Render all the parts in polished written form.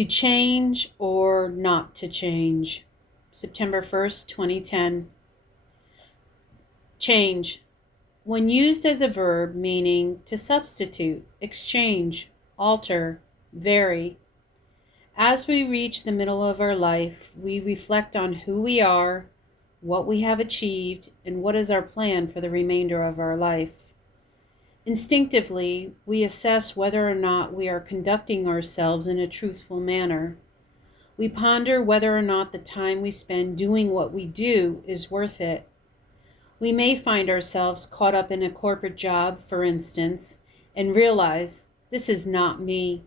To change or not to change. September 1st, 2010. Change. When used as a verb meaning to substitute, exchange, alter, vary. As we reach the middle of our life, we reflect on who we are, what we have achieved, and what is our plan for the remainder of our life. Instinctively, we assess whether or not we are conducting ourselves in a truthful manner. We ponder whether or not the time we spend doing what we do is worth it. We may find ourselves caught up in a corporate job, for instance, and realize, this is not me.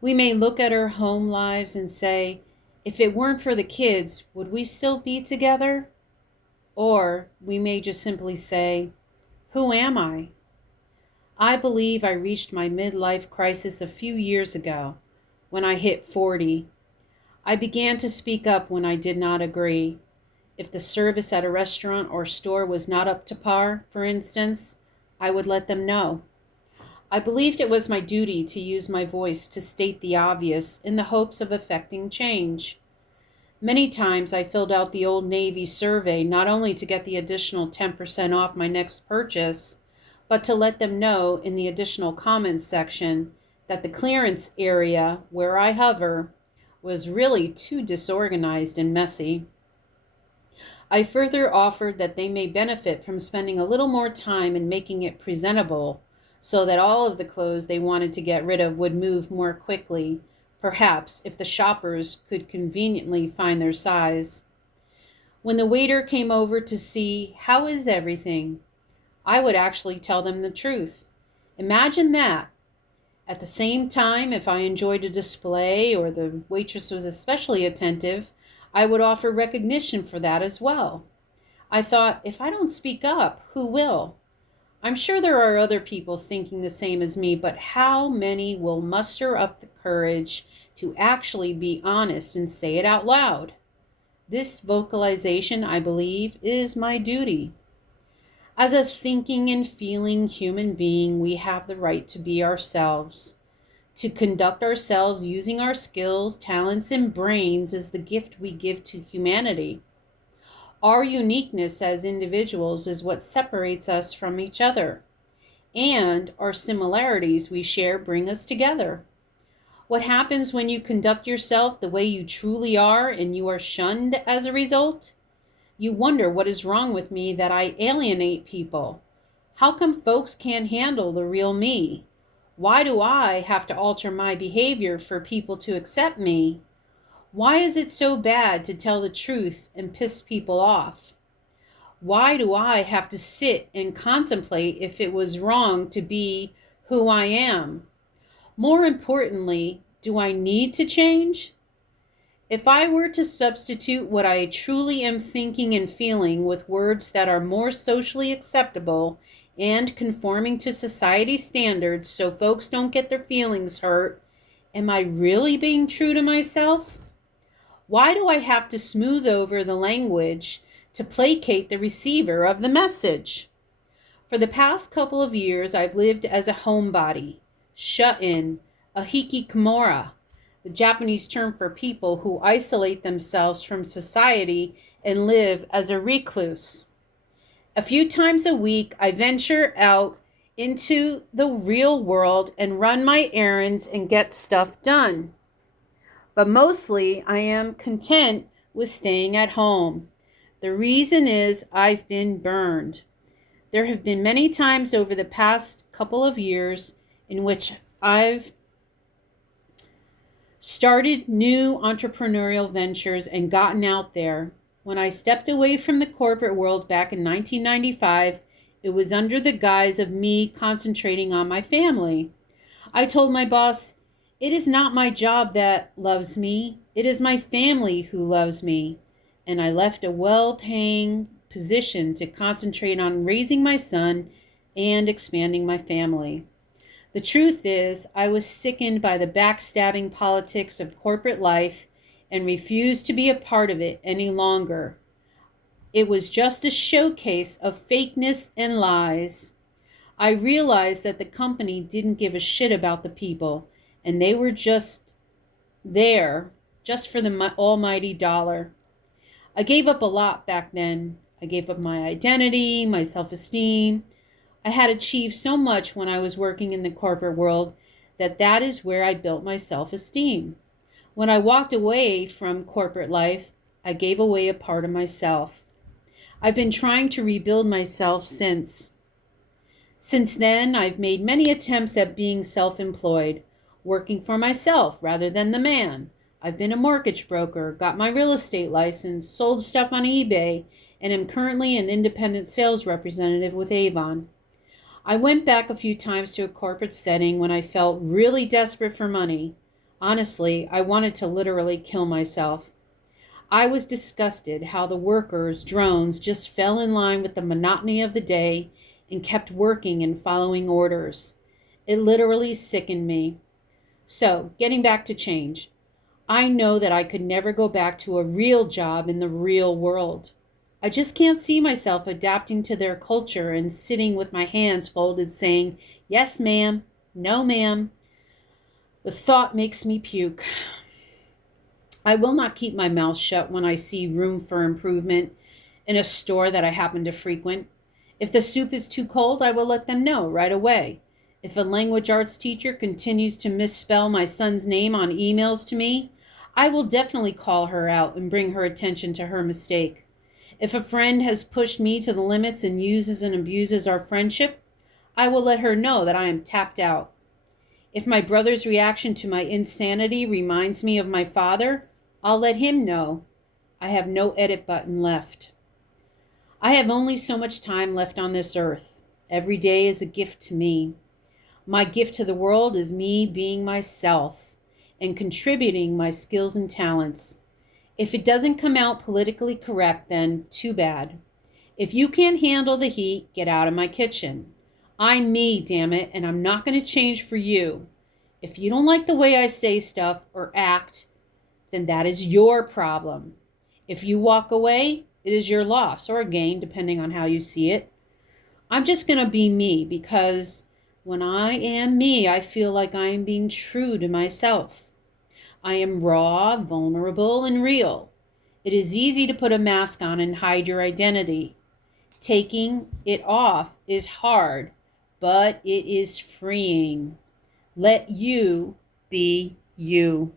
We may look at our home lives and say, if it weren't for the kids, would we still be together? Or we may just simply say, who am I? I believe I reached my midlife crisis a few years ago, when I hit 40. I began to speak up when I did not agree. If the service at a restaurant or store was not up to par, for instance, I would let them know. I believed it was my duty to use my voice to state the obvious in the hopes of effecting change. Many times I filled out the Old Navy survey not only to get the additional 10% off my next purchase, but to let them know in the additional comments section that the clearance area where I hover was really too disorganized and messy. I further offered that they may benefit from spending a little more time in making it presentable so that all of the clothes they wanted to get rid of would move more quickly, perhaps if the shoppers could conveniently find their size. When the waiter came over to see, how is everything? I would actually tell them the truth. Imagine that. At the same time, if I enjoyed a display or the waitress was especially attentive, I would offer recognition for that as well. I thought, if I don't speak up, who will? I'm sure there are other people thinking the same as me, but how many will muster up the courage to actually be honest and say it out loud? This vocalization, I believe, is my duty. As a thinking and feeling human being, we have the right to be ourselves. To conduct ourselves using our skills, talents, and brains is the gift we give to humanity. Our uniqueness as individuals is what separates us from each other, and our similarities we share bring us together. What happens when you conduct yourself the way you truly are and you are shunned as a result? You wonder what is wrong with me that I alienate people. How come folks can't handle the real me? Why do I have to alter my behavior for people to accept me? Why is it so bad to tell the truth and piss people off? Why do I have to sit and contemplate if it was wrong to be who I am? More importantly, do I need to change? If I were to substitute what I truly am thinking and feeling with words that are more socially acceptable and conforming to society standards so folks don't get their feelings hurt, am I really being true to myself? Why do I have to smooth over the language to placate the receiver of the message? For the past couple of years, I've lived as a homebody, shut in, a hikikomora, the Japanese term for people who isolate themselves from society and live as a recluse. A few times a week, I venture out into the real world and run my errands and get stuff done. But mostly, I am content with staying at home. The reason is I've been burned. There have been many times over the past couple of years in which I've started new entrepreneurial ventures and gotten out there. When I stepped away from the corporate world back in 1995, it was under the guise of me concentrating on my family. I told my boss, it is not my job that loves me, it is my family who loves me. And I left a well-paying position to concentrate on raising my son and expanding my family. The truth is, I was sickened by the backstabbing politics of corporate life and refused to be a part of it any longer. It was just a showcase of fakeness and lies. I realized that the company didn't give a shit about the people, and they were just there just for the almighty dollar. I gave up a lot back then. I gave up my identity, my self-esteem. I had achieved so much when I was working in the corporate world that is where I built my self-esteem. When I walked away from corporate life, I gave away a part of myself. I've been trying to rebuild myself since. Since then, I've made many attempts at being self-employed, working for myself rather than the man. I've been a mortgage broker, got my real estate license, sold stuff on eBay, and am currently an independent sales representative with Avon. I went back a few times to a corporate setting when I felt really desperate for money. Honestly, I wanted to literally kill myself. I was disgusted how the workers, drones, just fell in line with the monotony of the day and kept working and following orders. It literally sickened me. So, getting back to change, I know that I could never go back to a real job in the real world. I just can't see myself adapting to their culture and sitting with my hands folded saying, yes, ma'am, no, ma'am. The thought makes me puke. I will not keep my mouth shut when I see room for improvement in a store that I happen to frequent. If the soup is too cold, I will let them know right away. If a language arts teacher continues to misspell my son's name on emails to me, I will definitely call her out and bring her attention to her mistake. If a friend has pushed me to the limits and uses and abuses our friendship, I will let her know that I am tapped out. If my brother's reaction to my insanity reminds me of my father, I'll let him know. I have no edit button left. I have only so much time left on this earth. Every day is a gift to me. My gift to the world is me being myself and contributing my skills and talents. If it doesn't come out politically correct, then too bad. If you can't handle the heat, get out of my kitchen. I'm me, damn it, and I'm not going to change for you. If you don't like the way I say stuff or act, then that is your problem. If you walk away, it is your loss or gain, depending on how you see it. I'm just going to be me because when I am me, I feel like I am being true to myself. I am raw, vulnerable, and real. It is easy to put a mask on and hide your identity. Taking it off is hard, but it is freeing. Let you be you.